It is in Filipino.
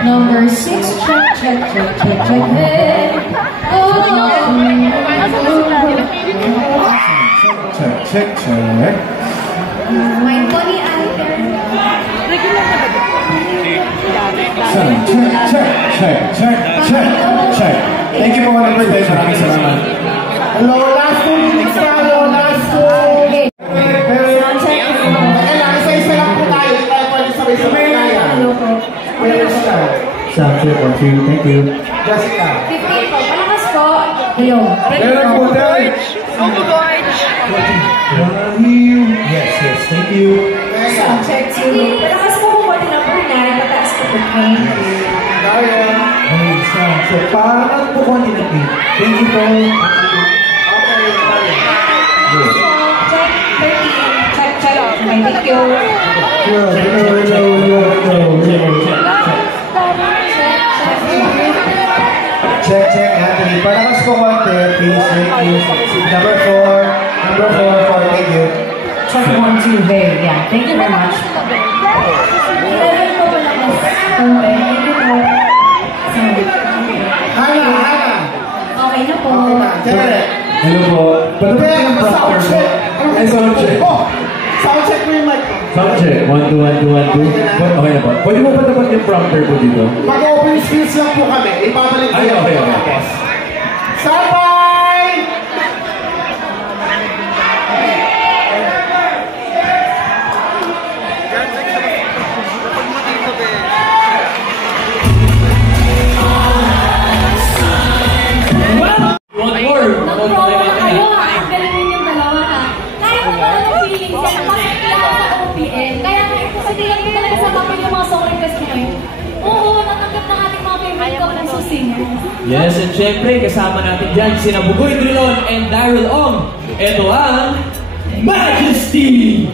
Number 6, check. Check. My body anchor. Check. Thank you for the birthday. Maraming salamat. Hello, last 2 minutes na. Last 2. Isa-isa lang po tayo. Hindi tayo pwede sabay-sabay kaya. Thank you. Jessica. 15 po. Palakas po. Hello. Yes, thank you. Check 2. Palakas po po pati number 9. Pataas po po. Check. Parang po konti na pin. Thank you po. Check 13. Check. Thank you. Check, Anthony. Palakas po konti, please. Thank you. Number 4, thank you. Check 1, 2, very. Yeah, thank you very much. 11 po palakas. Okay, thank you po. Hana. Okay na po. Hello po. Sound check. Sound check mo yung mic. Sound check. 1, 2, 1, 2, 1, 2. Okay na po. Pwede mo pa dapat yung prompter po dito? Mag-open skills lang po kami. Ipabalik ko yung tapos. Sabay! One more. Kayo ha, ang galing ninyong dalawa ha. Kaya ko naman ang feelings yan. Kasi ako sa OPN. Kaya kasi tingnan ko talaga sa papel yung mga song request ko ngayon. Oo, natanggap ng ating mga favorite couple of singers. Yes, and syempre, kasama natin dyan sina Bugoy Drilon and Daryl Ong. Ito ang Majesty!